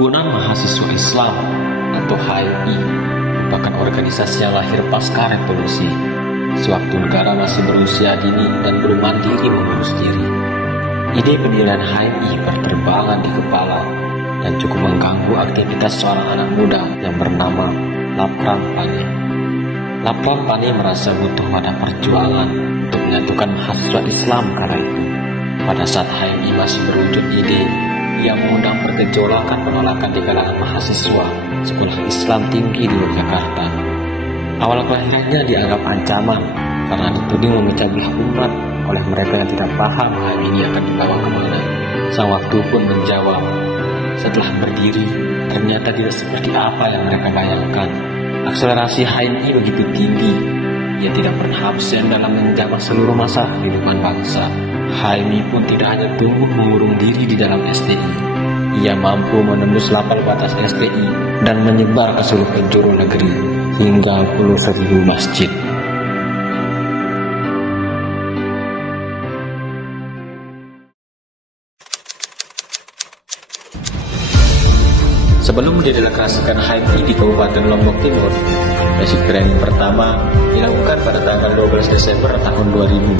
Himpunan Mahasiswa Islam atau HMI merupakan organisasi yang lahir pasca revolusi, sewaktu negara masih berusia dini dan belum mandiri mengurus diri. Ide pendirian HMI berterbangan di kepala dan cukup mengganggu aktivitas seorang anak muda yang bernama Lapram Pani. Lapram Pani merasa butuh wadah perjuangan untuk menyatukan mahasiswa Islam kala itu. Pada saat HMI masih berwujud ide, ia mengundang pergejolakan penolakan di kalangan mahasiswa sekolah Islam tinggi di Yogyakarta. Awal kelahirannya dianggap ancaman karena dituding memecah belah umat oleh mereka yang tidak paham HMI ini akan dibawa kemana. Sang waktu pun menjawab, setelah berdiri ternyata tidak seperti apa yang mereka bayangkan. Akselerasi HMI begitu tinggi, ia tidak pernah absen dalam menjamah seluruh masalah kehidupan bangsa. HMI pun tidak hanya tumbuh mengurung diri di dalam STI, ia mampu menembus lapar batas STI dan menyebar ke seluruh penjuru negeri hingga puluh seribu masjid. Sebelum dideklarasikan HMI di Kabupaten Lombok Timur, basic training pertama dilakukan pada tanggal 12 Desember tahun 2000,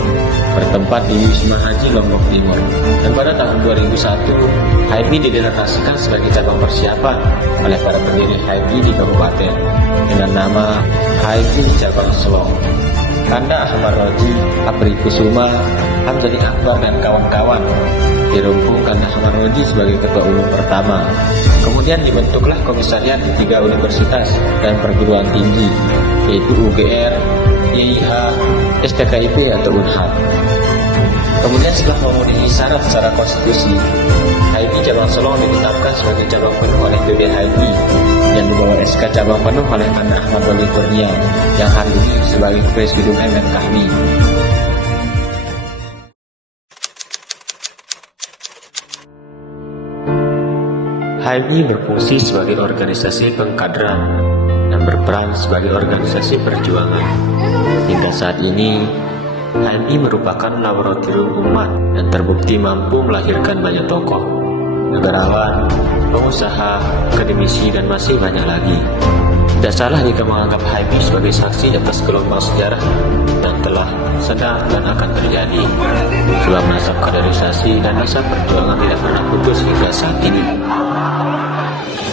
bertempat di Wisma Haji Lombok Timur. Dan pada tahun 2001, HMI dideklarasikan sebagai cabang persiapan oleh para pendiri HMI di kabupaten dengan nama HMI Cabang Selong. Kanda Ahmad Roji, Apri Kusuma, Hamzani Akbar dan kawan-kawan dirempung Kanda Ahmad Roji sebagai ketua umum pertama. Kemudian dibentuklah komisariat di 3 universitas dan perguruan tinggi, yaitu UGR, YIH, STKIP atau Unhad. Kemudian setelah memenuhi syarat secara konstitusi, HMI Cabang Selong ditetapkan sebagai cabang penuh oleh PB HMI yang dibawa SK cabang penuh oleh Kanda Ahmad Roji Kurnia yang hari ini sebagai Presidium MNKHMI. HMI berfungsi sebagai organisasi pengkaderan dan berperan sebagai organisasi perjuangan. Hingga saat ini, HMI merupakan laboratorium umat dan terbukti mampu melahirkan banyak tokoh, negarawan, pengusaha, akademisi, dan masih banyak lagi. Tidak salah jika menganggap HMI sebagai saksi atas gelombang sejarah yang telah, sedang, dan akan terjadi. Sebab nasab kaderisasi dan nasab perjuangan tidak pernah putus hingga saat ini.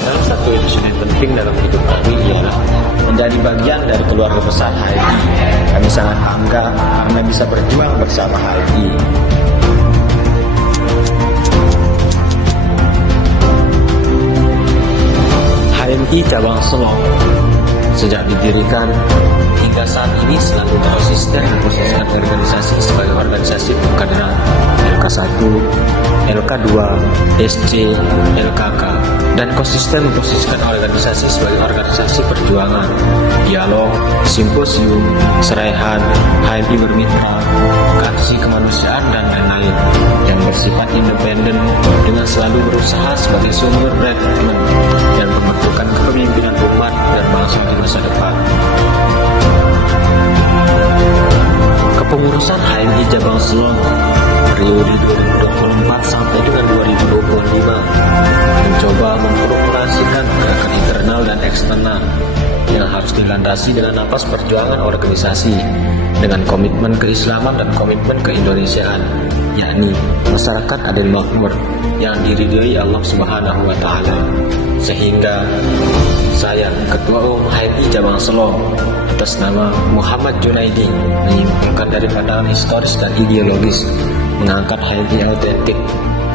Salah satu inisiatif penting dalam hidup kami ialah menjadi bagian dari keluarga besar HMI. Kami sangat bangga karena bisa berjuang bersama HMI. HMI Cabang Selong sejak didirikan hingga saat ini selalu konsisten memposisikan organisasi sebagai organisasi pengkaderan LK1, LK2, SC, LKK, dan konsisten memposisikan organisasi sebagai organisasi perjuangan, dialog, simposium, seraihan, HMI bermitra, aksi kemanusiaan, dan lain-lain yang bersifat independen dengan selalu berusaha sebagai sumber rekrutmen dan pembentukan kepemimpinan umat dan bangsa di masa depan. Kepengurusan HMI Cabang Selong periode 2024 sampai dengan 2025 mencoba mempromosikan gerakan internal dan eksternal yang harus dilandasi dengan napas perjuangan organisasi dengan komitmen keislaman dan komitmen keindonesiaan, yakni masyarakat adil makmur yang diridhoi Allah Subhanahu wa Ta'ala. Sehingga saya, Ketua Umum HMI Cabang Selong atas nama Muhammad Junaidi, menyimpulkan dari pandangan historis dan ideologis, mengangkat HMI autentik,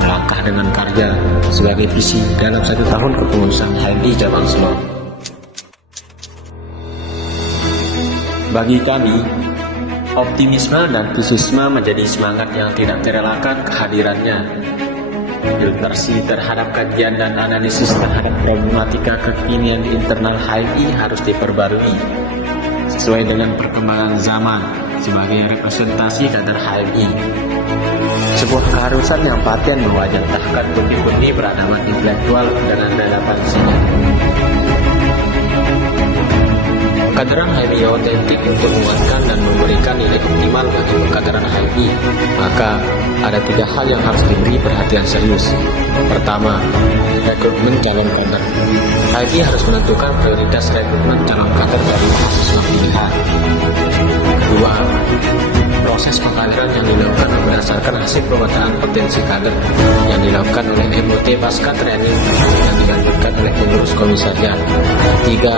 melangkah dengan karya sebagai visi dalam 1 tahun kepengurusan HMI Cabang Selong. Bagi kami, optimisme dan pesimisme menjadi semangat yang tidak terelakkan kehadirannya. Filtrasi terhadap kajian dan analisis terhadap problematika kekinian di internal HMI harus diperbarui sesuai dengan perkembangan zaman sebagai representasi kader HMI. Sebuah keharusan yang paten mewajibkan pundi-pundi beragama intelektual dengan relevansinya. Kaderan HMI autentik untuk menguatkan dan memberikan nilai optimal bagi pengkaderan HMI, maka ada 3 hal yang harus diberi perhatian serius. Pertama, rekrutmen calon kader. HMI harus menentukan prioritas rekrutmen calon kader dari mahasiswa pilihan. Kedua, proses pengkaderan yang dilakukan berdasarkan hasil pemetaan potensi kader yang dilakukan oleh MOT pasca training yang dilanjutkan oleh pengurus komisariat. Ketiga,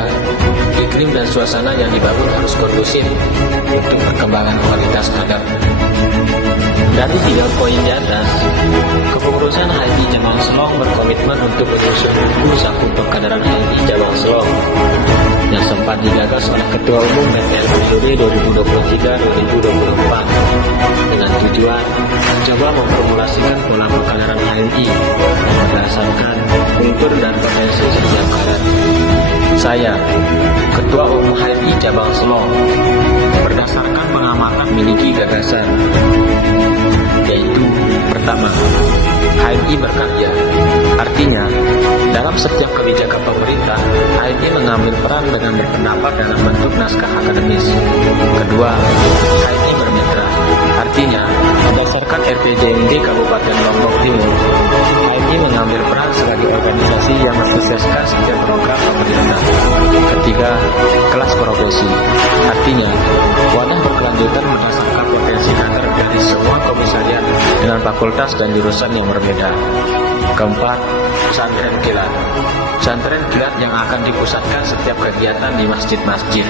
iklim dan suasana yang dibangun harus kondusif untuk perkembangan kualitas kader. Dari 3 poin di atas, kepengurusan HMI Cabang Selong berkomitmen untuk menyusun buku saku pengkaderan HMI Cabang Selong yang sempat digagas oleh Ketua Umum BPN periode 2023-2024 dengan tujuan mencoba memformulasikan pola pengkaderan HMI berdasarkan kultur dan potensi setiap kader. Saya, Ketua Umum HMI Cabang Selong, berdasarkan pengamatan memiliki gagasan, yaitu pertama, HMI berkarya. Artinya, dalam setiap kebijakan pemerintah, HMI mengambil peran dengan berpendapat dalam bentuk naskah akademis. Kedua, HMI bermitra. Artinya, berdasarkan RPJMD Kabupaten Lombok Timur, HMI mengambil peran sebagai organisasi yang mensukseskan setiap program pemerintah. Ketiga, kelas profesi. Artinya, wadah berkelanjutan berdasarkan potensi kader dari semua komisariat dengan fakultas dan jurusan yang berbeda. Keempat, pesantren kilat. Pesantren kilat yang akan dipusatkan setiap kegiatan di masjid-masjid.